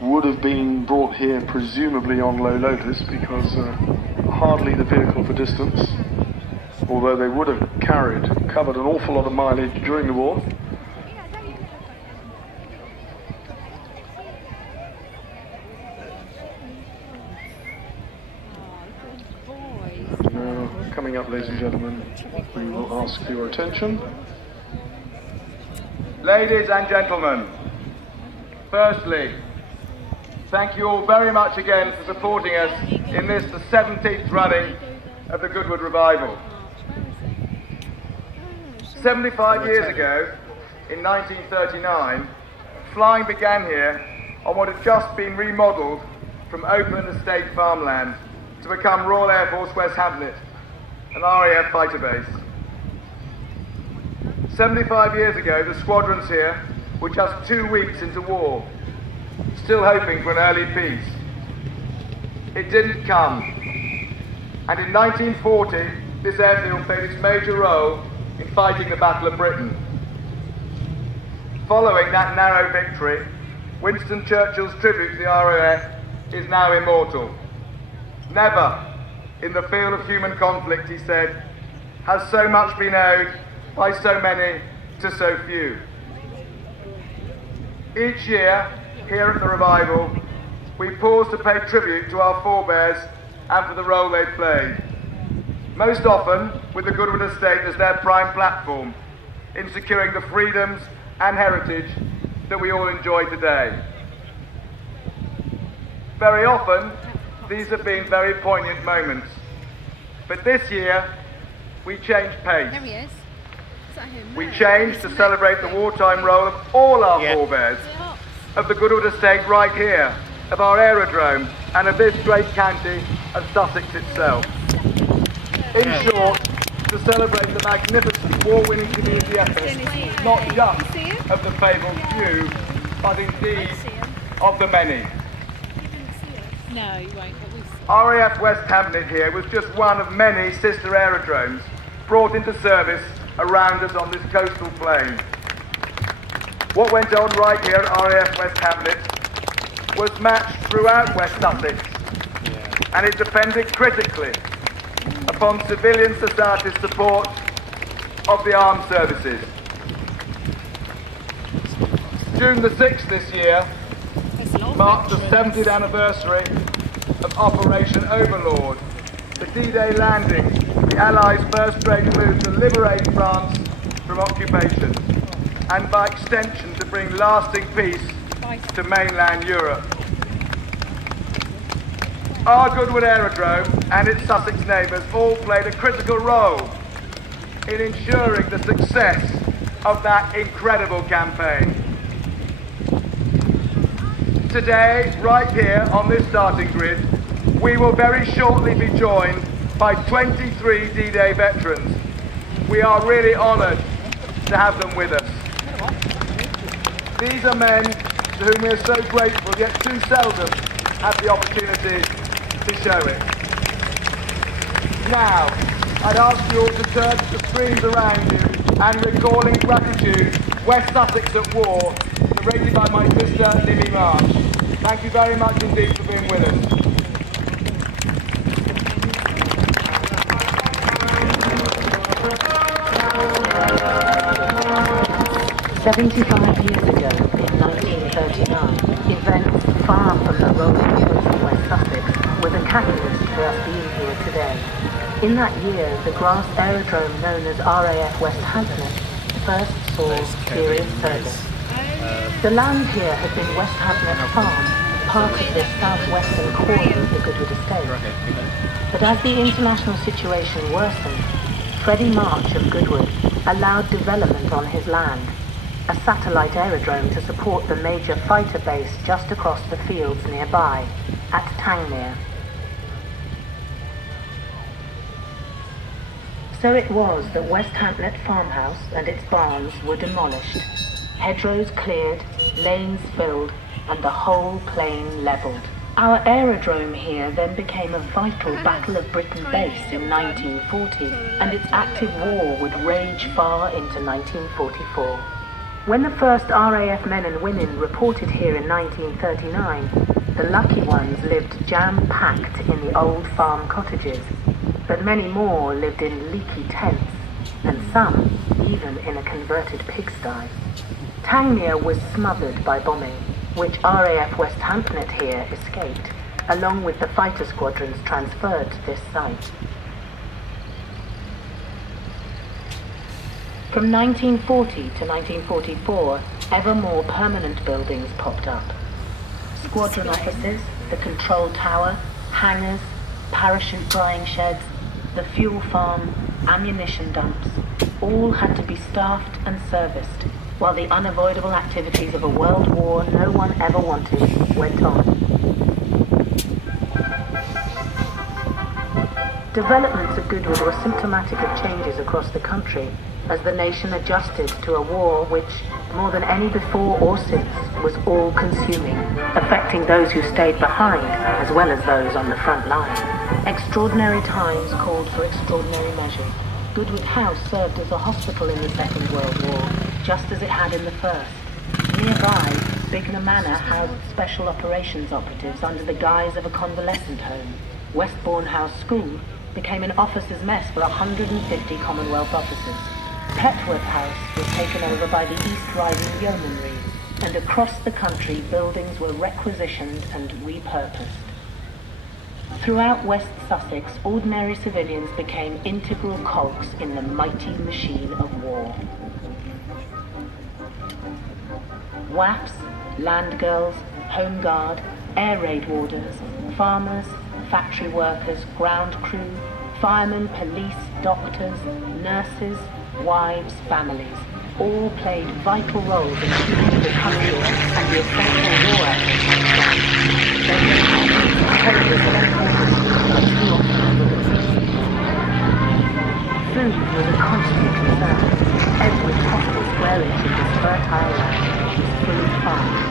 would have been brought here presumably on low loaders because hardly the vehicle for distance, although they would have covered an awful lot of mileage during the war. Now, coming up, ladies and gentlemen, we will ask for your attention. Ladies and gentlemen, firstly, thank you all very much again for supporting us in this, the 17th running of the Goodwood Revival. 75 years ago, in 1939, flying began here on what had just been remodelled from open estate farmland to become Royal Air Force West Hampnet, an RAF fighter base. 75 years ago, the squadrons here were just 2 weeks into war, still hoping for an early peace. It didn't come. And in 1940, this airfield played its major role in fighting the Battle of Britain. Following that narrow victory, Winston Churchill's tribute to the RAF is now immortal. Never, in the field of human conflict, he said, has so much been owed by so many to so few. Each year, here at the Revival, we pause to pay tribute to our forebears and for the role they played. Most often, with the Goodwood estate as their prime platform in securing the freedoms and heritage that we all enjoy today. Very often, these have been very poignant moments. But this year, we changed pace. There he is. Is that him? We changed to celebrate the wartime role of all our forebears, of the Goodwood estate right here, of our aerodrome, and of this great county of Sussex itself. In short, to celebrate the magnificent war-winning community effort, not just of the fabled few, but indeed of the many. No, you won't. RAF West Hampnet here was just one of many sister aerodromes brought into service around us on this coastal plain. What went on right here at RAF West Hampnet was matched throughout West Sussex, and it depended critically upon civilian society's support of the armed services. June the 6th this year marked the 70th anniversary of Operation Overlord, the D-Day landing, the Allies' first great move to liberate France from occupation, and by extension to bring lasting peace to mainland Europe. Our Goodwood Aerodrome and its Sussex neighbours all played a critical role in ensuring the success of that incredible campaign. Today, right here on this starting grid, we will very shortly be joined by 23 D-Day veterans. We are really honoured to have them with us. These are men to whom we are so grateful, yet too seldom have the opportunity to show it. Now, I'd ask you all to turn to the screens around you and recalling gratitude, West Sussex at War, narrated by my sister, Libby Marsh. Thank you very much indeed for being with us. 75 years ago, in 1939, events far from the rolling hills of West Sussex were the catalyst for us being here today. In that year, the grass aerodrome known as RAF West Hampnet first saw serious service. The land here had been West Hampnet Farm, part of the southwestern corner of the Goodwood estate. But as the international situation worsened, Freddie March of Goodwood allowed development on his land, a satellite aerodrome to support the major fighter base just across the fields nearby, at Tangmere. So it was that West Hampnet farmhouse and its barns were demolished, hedgerows cleared, lanes filled, and the whole plain levelled. Our aerodrome here then became a vital Battle of Britain base in 1940, and its active war would rage far into 1944. When the first RAF men and women reported here in 1939, the lucky ones lived jam-packed in the old farm cottages, but many more lived in leaky tents, and some even in a converted pigsty. Tangmere was smothered by bombing, which RAF West Hampnet here escaped, along with the fighter squadrons transferred to this site. From 1940 to 1944, ever more permanent buildings popped up. Squadron offices, the control tower, hangars, parachute drying sheds, the fuel farm, ammunition dumps, all had to be staffed and serviced, while the unavoidable activities of a world war no one ever wanted went on. Developments at Goodwood were symptomatic of changes across the country as the nation adjusted to a war which, more than any before or since, was all-consuming, affecting those who stayed behind as well as those on the front line. Extraordinary times called for extraordinary measures. Goodwood House served as a hospital in the Second World War, just as it had in the First. Nearby, Bignor Manor housed special operations operatives under the guise of a convalescent home. Westbourne House School became an officers' mess for 150 Commonwealth officers. Petworth House was taken over by the East Riding Yeomanry, and across the country buildings were requisitioned and repurposed. Throughout West Sussex, ordinary civilians became integral cogs in the mighty machine of war. WAFs, land girls, home guard, air raid warders, farmers, factory workers, ground crew, firemen, police, doctors, nurses, wives, families, all played vital roles in keeping the country and the essential war effort on track. Food was a constant concern. Every possible square inch of this fertile land was fully farmed.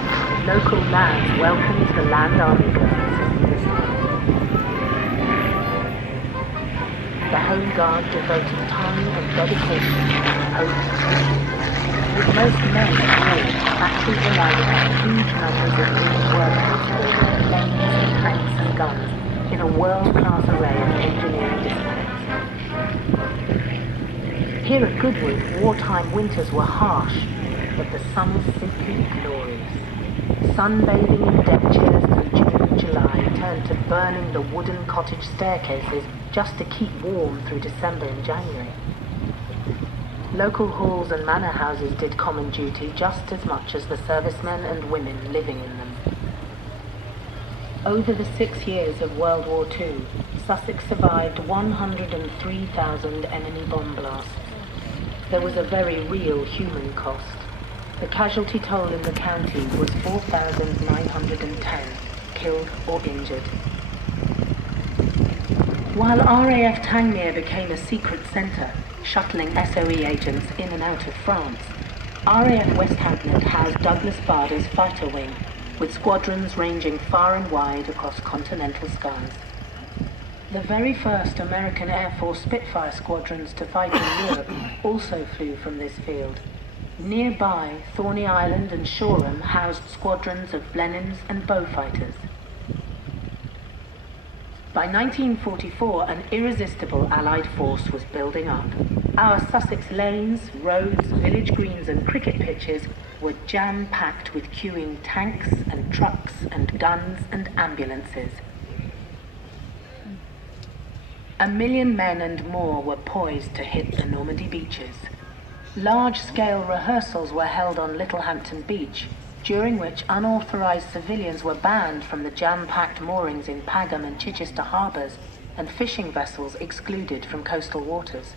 Local lads welcomed the land army girls. The Home Guard devoted time and dedication to hope and wishes. With most men at war, factories relied on huge numbers of women workers for their planes, tanks and guns in a world-class array of engineering disciplines. Here at Goodwood, wartime winters were harsh, but the summers simply glorious. Sunbathing in deck chairs through June and July turned to burning the wooden cottage staircases just to keep warm through December and January. Local halls and manor houses did common duty just as much as the servicemen and women living in them. Over the 6 years of World War II, Sussex survived 103,000 enemy bomb blasts. There was a very real human cost. The casualty toll in the county was 4,910, killed or injured. While RAF Tangmere became a secret centre, shuttling SOE agents in and out of France, RAF West Hampnet housed Douglas Bader's fighter wing, with squadrons ranging far and wide across continental skies. The very first American Air Force Spitfire squadrons to fight in Europe also flew from this field. Nearby, Thorney Island and Shoreham housed squadrons of Blenheims and Beaufighters. By 1944, an irresistible Allied force was building up. Our Sussex lanes, roads, village greens and cricket pitches were jam-packed with queuing tanks and trucks and guns and ambulances. 1 million men and more were poised to hit the Normandy beaches. Large-scale rehearsals were held on Littlehampton Beach, during which unauthorized civilians were banned from the jam-packed moorings in Pagham and Chichester harbours, and fishing vessels excluded from coastal waters.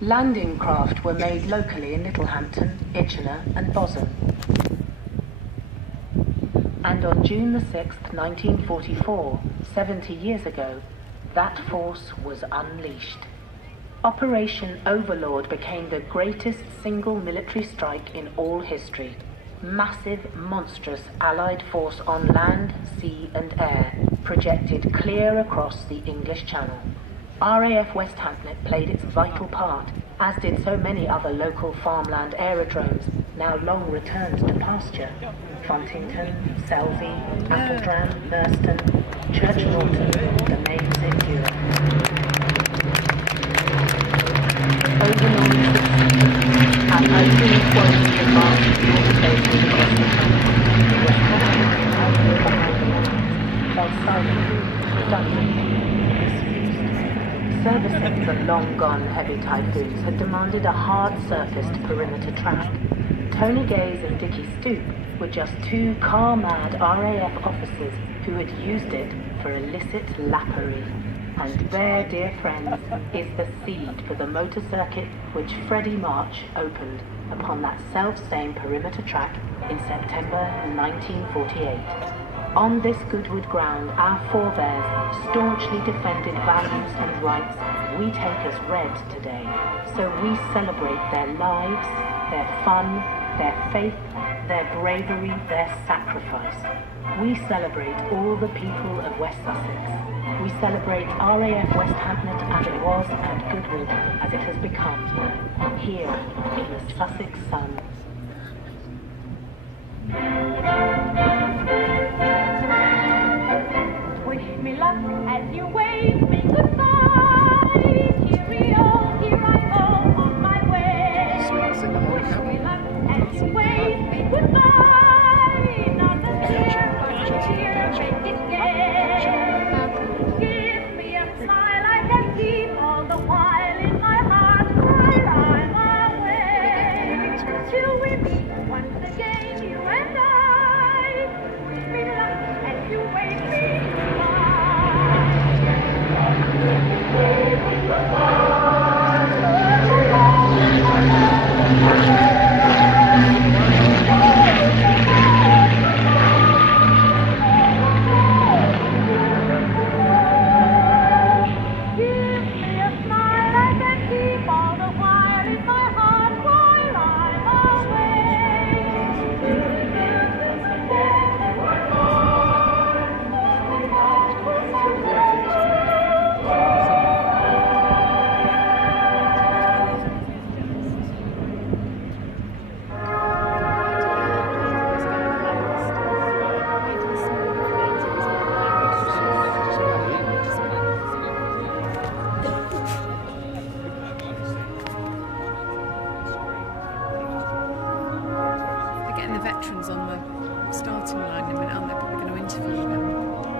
Landing craft were made locally in Littlehampton, Itchenor and Bosham. And on June the 6th, 1944, 70 years ago, that force was unleashed. Operation Overlord became the greatest single military strike in all history. Massive, monstrous Allied force on land, sea and air, projected clear across the English Channel. RAF West Hampnet played its vital part, as did so many other local farmland aerodromes, now long returned to pasture, Fontington, Selby, Appledram, Thurston, Church Norton, the names endure. Over non-60, and open quotes the vast field bases across the country, the West fell silent, redundant, misused. Servicing the long-gone heavy typhoons had demanded a hard-surfaced perimeter track. Tony Gaze and Dickie Stoop were just two car-mad RAF officers who had used it for illicit lappery. And there, dear friends, is the seed for the motor circuit which Freddie March opened upon that self-same perimeter track in September 1948. On this Goodwood ground, our forebears staunchly defended values and rights we take as read today. So we celebrate their lives, their fun, their faith, their bravery, their sacrifice. We celebrate all the people of West Sussex. We celebrate RAF West Hampnet as it was and Goodwood as it has become, here in the Sussex sun. Wish me luck as you wave me goodbye. Cheerio, here I go on my way. Wish me luck as you wave me goodbye. Not a tear, but a tear, make it gay. Give me a smile I can keep all the while in my heart while I'm away. Till we meet once again, you and I. Wish me luck as you wave me goodbye. They're getting the veterans on the starting line in a minute, aren't they? Probably going to interview them.